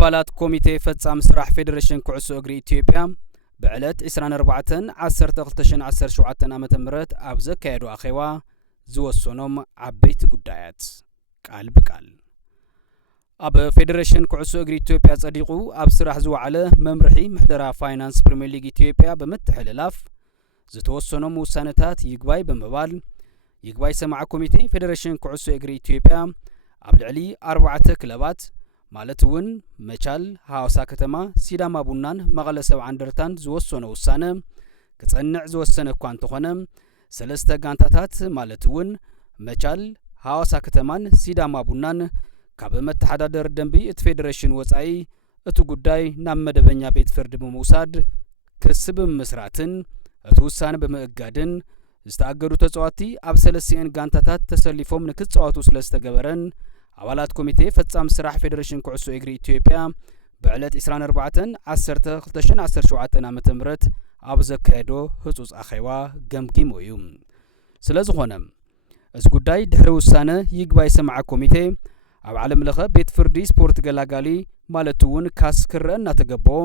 አባላት ኮሚቴ ፈጻም ስራሕ ፌዴሬሽን ኩዕሶ እግሪ ኢትዮጵያ በዕለት 24/10/2017 ዓመተ ምህረት ኣብ ዘካየዱ ኣኼባ ዝወሰኖም ዓበይቲ ጉዳያት ቃል ብቃል ኣብ ፌዴሬሽን ኩዕሶ እግሪ ኢትዮጵያ ጸዲቁ ኣብ ስራሕ ዝወዓለ መምርሒ ምሕደራ ፋይናንስ ፕሪሚየር ሊግ ኢትዮጵያ በመተሕልላፍ ዝተወሰኖም ውሳነታት ይግባይ በመባል ይግባይ ሰማዕ ኮሚቴ ፌዴሬሽን ኩዕሶ እግሪ ኢትዮጵያ ኣብ ልዕሊ 4 ክለባት ማለት እውን መቻል ሐዋሳ ከተማ ሲዳማ ቡናን መቀለ ሰብዓ እንደርታን ዝወሰነ ውሳነ ክጸንዕ ዝወሰነ እኳ እንተኾነ ሰለስተ ጋንታታት ማለት እውን መቻል ሐዋሳ ከተማን ሲዳማ ቡናን ካብ መተሓዳደር ደንቢ እቲ ፌዴሬሽን ወጻኢ እቲ ጉዳይ ናብ መደበኛ ቤት ፍርዲ በመውሳድ ክስ ብምስራትን እቲ ውሳነ በመእጋድን ዝተኣገዱ ተጻዋቲ ኣብ ሰለስተ ጋንታታት ተሰሊፎም ንክጻወቱ ስለዝተገበረን አባላት ኮሚቴ ፈጻም ስራሕ ፌዴሬሽን ኩዕሶ እግሪ ኢትዮጵያ በዕለት 24/10/2017 ዓመተ ምህረት ኣብ ዘካየዶ ህጹጽ ኣኼባ ገምጊሙ እዩ። ስለዝኾነ እዚ ጉዳይ ድሕሪ ውሳነ ይግባይ ሰማዕ ኮሚቴ ኣብ ዓለም ለኸ ቤት ፍርዲ ስፖርት ገላጋሊ ማለት እውን ካስ ክረአ እናተገበኦ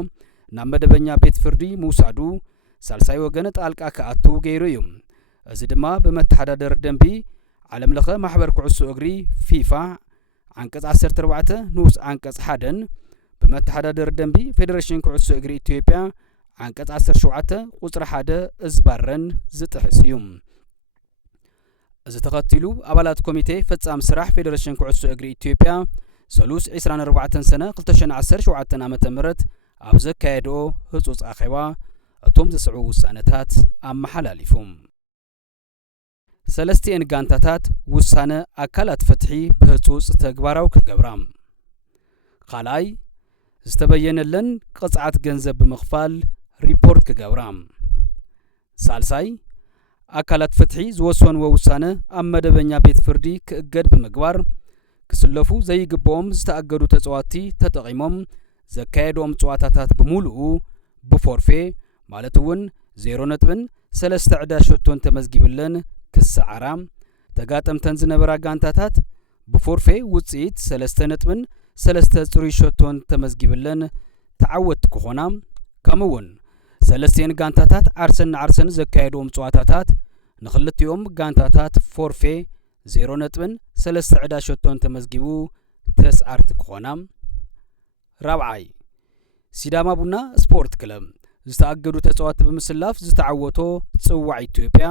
ናብ መደበኛ ቤት ፍርዲ ምውሳዱ ሳልሳይ ወገን ጣልቃ ከኣቱ ገይሩ እዩ። እዚ ድማ በመተሓዳደር ደንቢ ዓለም ለኸ ማሕበር ኩዕሶ እግሪ ፊፋ አንቀጽ 14 ንዑስ አንቀጽ 1 በመተሓዳደር ደንቢ ፌዴሬሽን ኩዕሶ እግሪ ኢትዮጵያ አንቀጽ 17 ቁጽሪ 1 እዝባረን ዝጥሕስ እዩ። እዚ ተኸቲሉ አባላት ኮሚቴ ፈጻም ስራሕ ፌዴሬሽን ኩዕሶ እግሪ ኢትዮጵያ ሰሉስ 24 ሰነ 2017 ዓመተ ምህረት ኣብ ዘካየደኦ ህጹጽ ኣኼባ እቶም ዝስዑ ውሳነታት ኣመሓላሊፉ ሰለስቲአን ጋንታታት ውሳነ አካላት ፈትሒ በህጹጽ ተግባራዊ ክገብራ ካልኣይ ዝተበየነለን ቅጽዓት ገንዘብ ብምኽፋል ሪፖርት ክገብራ ሳልሳይ አካላት ፈትሒ ዝወሰንዎ ውሳነ ኣብ መደበኛ ቤት ፍርዲ ክእገድ ብምግባር ክስለፉ ዘይግብኦም ዝተኣገዱ ተጻዋቲ ተጠቒሞም ዘካየዶም ጸዋታታት ብምሉኡ ብፎርፌ ማለት እውን 0.3 ዕዳ ሸቶን ተመዝጊብለን ክስዓራ ተጋጠምተን ዝነበራ ጋንታታት ብፎርፌ ውጽኢት 3.3 ጽሩይ ሸቶን ተመዝጊብለን ተዓወት ክኾና ከምኡውን ሰለስቲአን ጋንታታት ዓርሰን ዘካየዶም ጸዋታታት ንኽልቲኦም ጋንታታት ፎርፌ 0.3 ዕዳ ሸቶን ተመዝጊቡ ተስዓርቲ ክኾና ራብዓይ ሲዳማ ቡና ስፖርት ክለብ ዝተኣገዱ ተጻዋቲ ብምስላፍ ዝተዓወቶ ጽዋዕ ኢትዮጵያ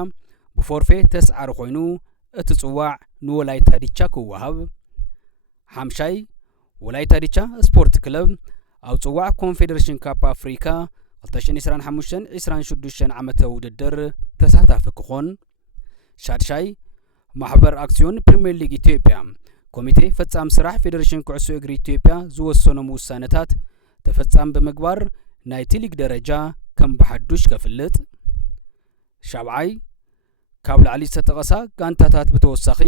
ብፎርፌ ተስዓሪ ኮይኑ እቲ ጽዋዕ ንወላይታ ዲቻ ክወሃብ ሓምሻይ ወላይታ ዲቻ ስፖርት ክለብ ኣብ ጽዋዕ ኮንፌዴሬሽን ካፕ ኣፍሪካ 2025-26 ዓመተ ውድድር ተሳታፊ ክኾን ሻድሻይ ማሕበር ኣክስዮን ፕሪሚየር ሊግ ኢትዮጵያ ኮሚቴ ፈጻም ስራሕ ፌዴሬሽን ኩዕሶ እግሪ ኢትዮጵያ ዝወሰኖም ውሳነታት ተፈጻም ብምግባር ናይቲ ሊግ ደረጃ ከም ብሓዱሽ ከፍልጥ ሻብዓይ ካብ ላዕሊ ዝተጠቐሳ ጋንታታት ብተወሳኺ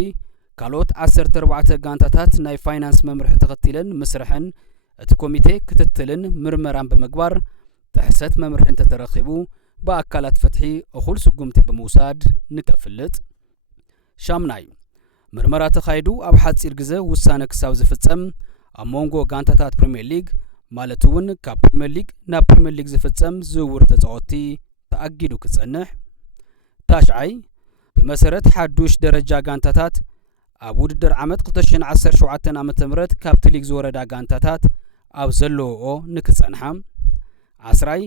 ካልኦት 14 ጋንታታት ናይ ፋይናንስ መምርሒ ተኸቲለን ምስርሕን እቲ ኮሚቴ ክትትልን ምርመራን ብምግባር ጥሕሰት መምርሒ እንተተረኺቡ ብኣካላት ፈትሒ እኹል ስጉምቲ ብምውሳድ ንከፍልጥ ሻምናይ ምርመራ ተኻይዱ ኣብ ሓጺር ግዜ ውሳነ ክሳብ ዝፍጸም ኣብ መንጎ ጋንታታት ፕሪሚየር ሊግ ማለት እውን ካብ ፕሪሚየር ሊግ ናብ ፕሪሚየር ሊግ ዝፍጸም ዝውውር ተጻወቲ ተኣጊዱ ክጸንሕ ታሽዓይ ብመሰረት ሓዱሽ ደረጃ ጋንታታት ኣብ ውድድር ዓመት 2017 ዓመተ ምህረት ካብቲ ሊግ ዝወረዳ ጋንታታት ኣብ ዘለዎኦ ንክጸንሓ ዓስራይ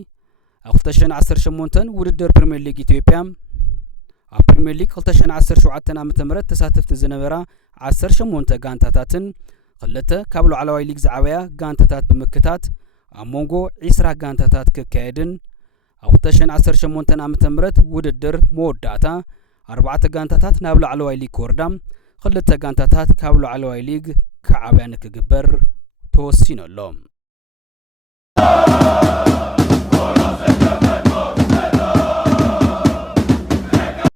ኣብ 2018 ውድድር ፕሪሚየር ሊግ ኢትዮጵያ ኣብ ፕሪሚየር ሊግ 2017 ዓመተ ምህረት ተሳተፍቲ ዝነበራ 18 ጋንታታትን ክልተ ካብ ላዕለዋይ ሊግ ዝዓበያ ጋንታታት ብምክታት ኣብ መንጎ 20 ጋንታታት ክካየድን ኣብ 2018 ዓመተ ምህረት ውድድር መወዳእታ 4 ጋንታታት ናብ ላዕለዋይ ሊግ ክወርዳ ክልተ ጋንታታት ካብ ላዕለዋይ ሊግ ክዓብያ ንክግበር ተወሲኑ ኣሎ።